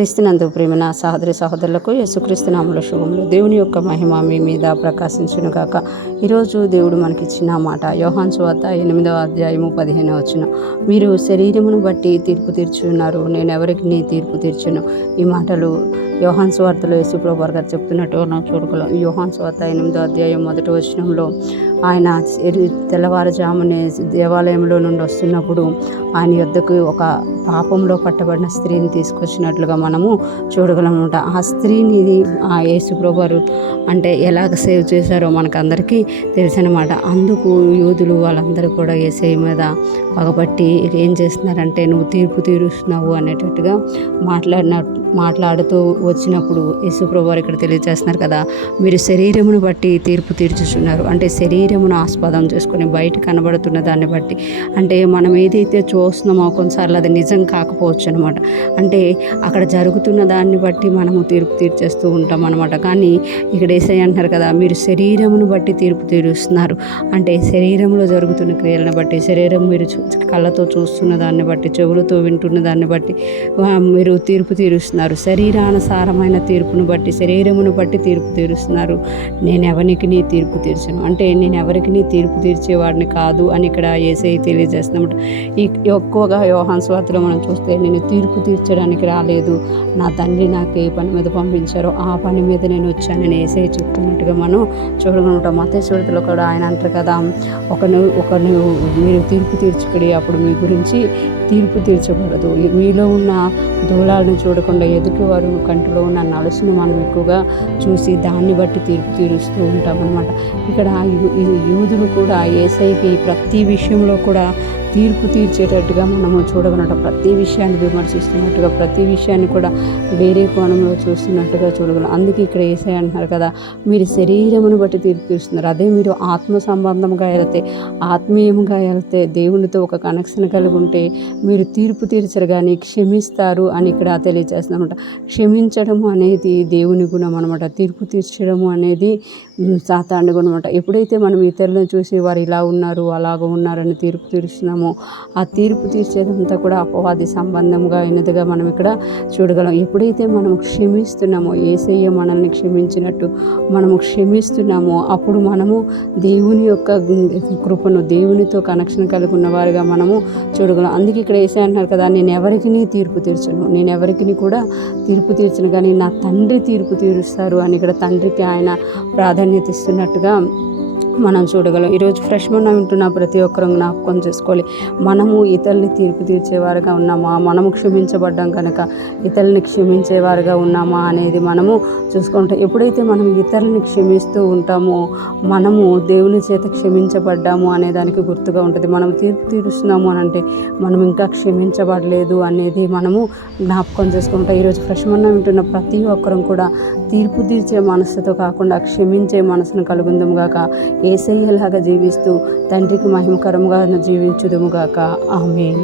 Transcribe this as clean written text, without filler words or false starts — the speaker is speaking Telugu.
క్రీస్తునందు ప్రేమైన సహోదరి సహోదరులకు యేసుక్రీస్తు నామములో శుభములు. దేవుని యొక్క మహిమ మీ మీద ప్రకాశించును గాక. ఈరోజు దేవుడు మనకిచ్చిన మాట యోహాను సువార్త 8వ అధ్యాయము 15వ వచనం. మీరు శరీరమును బట్టి తీర్పు తీర్చున్నారు, నేను ఎవరికి తీర్పు తీర్చును. ఈ మాటలు యోహాను సువార్తలో యేసు ప్రభువు గారు చెప్తున్నట్టు మనం చూడగలం. యోహాను సువార్త 8వ అధ్యాయం 1వ వచనంలో ఆయన తెల్లవారుజామునే దేవాలయంలో నుండి వస్తున్నప్పుడు ఆయన యొద్దకు ఒక పాపంలో పట్టబడిన స్త్రీని తీసుకొచ్చినట్లుగా మనము చూడగలమన్నమాట. ఆ స్త్రీని ఆ యేసు ప్రభువారు అంటే ఎలాగ సేవ్ చేశారో మనకందరికీ తెలుసనమాట. అందుకు యూదులు వాళ్ళందరూ కూడా యేసయ్య మీద పగబట్టి ఏం చేస్తున్నారంటే నువ్వు తీర్పు తీరుస్తున్నావు అనేటట్టుగా మాట్లాడుతూ వచ్చినప్పుడు యేసు ప్రభువారు ఇక్కడ తెలియజేస్తున్నారు కదా, మీరు శరీరమును బట్టి తీర్పు తీర్చుచున్నారు. అంటే శరీరమును ఆస్పదం చేసుకొని బయట కనబడుతున్న దాన్ని బట్టి, అంటే మనం ఏదైతే చూస్తున్నామో కొన్నిసార్లు అది నిజం కాకపోవచ్చు అనమాట. అంటే అక్కడ జరుగుతున్న దాన్ని బట్టి మనము తీర్పు తీర్చేస్తూ ఉంటాం అనమాట. కానీ ఇక్కడ యేసయ్య అంటున్నారు కదా, మీరు శరీరమును బట్టి తీర్పు తీరుస్తున్నారు. అంటే శరీరంలో జరుగుతున్న క్రియలను బట్టి, శరీరం మీరు కళ్ళతో చూస్తున్న దాన్ని బట్టి, చెవులతో వింటున్న దాన్ని బట్టి మీరు తీర్పు తీరుస్తున్నారు. శరీరానుసారమైన తీర్పును బట్టి, శరీరమును బట్టి తీర్పు తీరుస్తున్నారు. నేను ఎవరికి తీర్పు తీర్చను, అంటే నేను ఎవరికి తీర్పు తీర్చేవాడిని కాదు అని ఇక్కడ యేసయ్య తెలియజేస్తున్నమాట. ఎక్కువగా యోహాను సువార్తలో మనం చూస్తే నేను తీర్పు తీర్చడానికి రాలేదు, నా తండ్రి నాకు ఏ పని మీద పంపించారో ఆ పని మీద నేను వచ్చానని యేసయ్య చెప్తున్నట్టుగా మనం చూడగలుగుతాం. మత్తయి సువార్తలో కూడా ఆయన అంటారు కదా, ఒకరు మీరు తీర్పు తీర్చుకుడి, అప్పుడు మీ గురించి తీర్పు తీర్చబడదు. మీలో ఉన్న దూలాలను చూడకుండా ఎదుటి వారు కంటిలో ఉన్న నలుసును మనం ఎక్కువగా చూసి దాన్ని బట్టి తీర్పు తీరుస్తూ ఉంటాం అన్నమాట. ఇక్కడ యూదులు కూడా యేసయ్యకి ప్రతి విషయంలో కూడా తీర్పు తీర్చేటట్టుగా మనము చూడగలట. ప్రతి విషయాన్ని విమర్శిస్తున్నట్టుగా, ప్రతి విషయాన్ని కూడా వేరే కోణంలో చూస్తున్నట్టుగా చూడగలం. అందుకే ఇక్కడ యేసయ్య అంటున్నారు కదా, మీరు శరీరమును బట్టి తీర్పు తీరుస్తున్నారు. అదే మీరు ఆత్మ సంబంధంగా వెళ్తే, ఆత్మీయంగా వెళ్తే, దేవునితో ఒక కనెక్షన్ కలిగి ఉంటే మీరు తీర్పు తీర్చరు కానీ క్షమిస్తారు అని ఇక్కడ తెలియజేస్తున్నమాట. క్షమించడము అనేది దేవుని గుణం అనమాట. తీర్పు తీర్చడము అనేది సాతాను గుణం అనమాట. ఎప్పుడైతే మనం ఇతరులను చూసి వారు ఇలా ఉన్నారు అలాగ ఉన్నారని తీర్పు తీరుస్తున్నామో, ఆ తీర్పు తీర్చేదంతా కూడా అపవాది సంబంధంగా అయినదిగా మనం ఇక్కడ చూడగలం. ఎప్పుడైతే మనం క్షమిస్తున్నామో, యేసయ్య మనల్ని క్షమించినట్టు మనము క్షమిస్తున్నామో, అప్పుడు మనము దేవుని యొక్క కృపను, దేవునితో కనెక్షన్ కలిగి ఉన్న వారిగా మనము చూడగలం. అందుకే ఇక్కడ యేసయ్య అంటున్నారు కదా, నేను ఎవరికి తీర్పు తీర్చను, నేను ఎవరికి కూడా తీర్పు తీర్చను కానీ నా తండ్రి తీర్పు తీరుస్తారు అని ఇక్కడ తండ్రికి ఆయన ప్రాధాన్యత ఇస్తున్నట్టుగా మనం చూడగలం. ఈరోజు ఫ్రెష్ మనం వింటున్న ప్రతి ఒక్కరూ జ్ఞాపకం చేసుకోవాలి, మనము ఇతరుల్ని తీర్పు తీర్చేవారుగా ఉన్నామా, మనము క్షమించబడ్డాం కనుక ఇతరుల్ని క్షమించేవారుగా ఉన్నామా అనేది మనము చూసుకుంటాం. ఎప్పుడైతే మనం ఇతరుల్ని క్షమిస్తూ ఉంటామో మనము దేవుని చేత క్షమించబడ్డాము అనే దానికి గుర్తుగా ఉంటుంది. మనం తీర్పు తీరుస్తున్నాము అని అంటే మనం ఇంకా క్షమించబడలేదు అనేది మనము జ్ఞాపకం చేసుకుంటాం. ఈరోజు ఫ్రెష్ మనం వింటున్న ప్రతి ఒక్కరం కూడా తీర్పు తీర్చే మనసుతో కాకుండా క్షమించే మనసును కలుగుందాము గాక. యేసయ్యలాగా జీవిస్తూ తండ్రికి మహిమకరంగా జీవించుదుము గాక. ఆమేన్.